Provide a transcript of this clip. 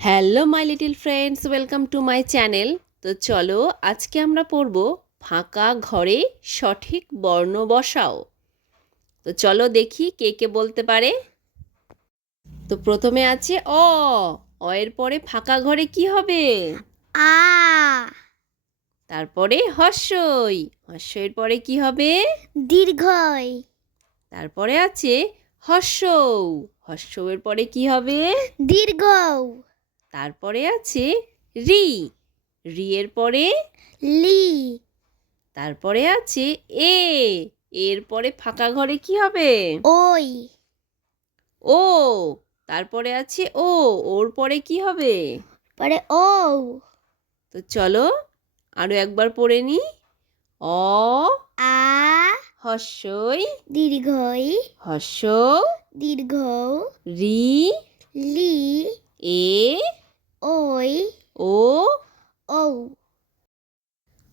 Hello my little friends welcome to my channel তো চলো আজকে আমরা পড়ব ফাঁকা ঘরে সঠিক বর্ণ বসাও। তো চলো দেখি কে কে বলতে পারে। তো প্রথমে আছে অ। অ এর পরে ফাঁকা ঘরে কি হবে? আ। তারপরে হর্ষই হর্ষের পরে কি হবে? দীর্ঘই। তারপরে আছে হর্ষৌ হর্ষের পরে কি হবে? দীর্ঘ তারপরে আছে রি। রি এর পরে লি। তারপরে আছে এ। এর পরে ফাঁকা ঘরে কি হবে? ওই। ও। তারপরে আছে ও। ওর পরে কি হবে? পরে ও তো চলো আরও একবার পড়ে নি। অ। আ। হর্ষই দীর্ঘই। হর্ষ দীর্ঘ রি। লি। এ ওই ও ও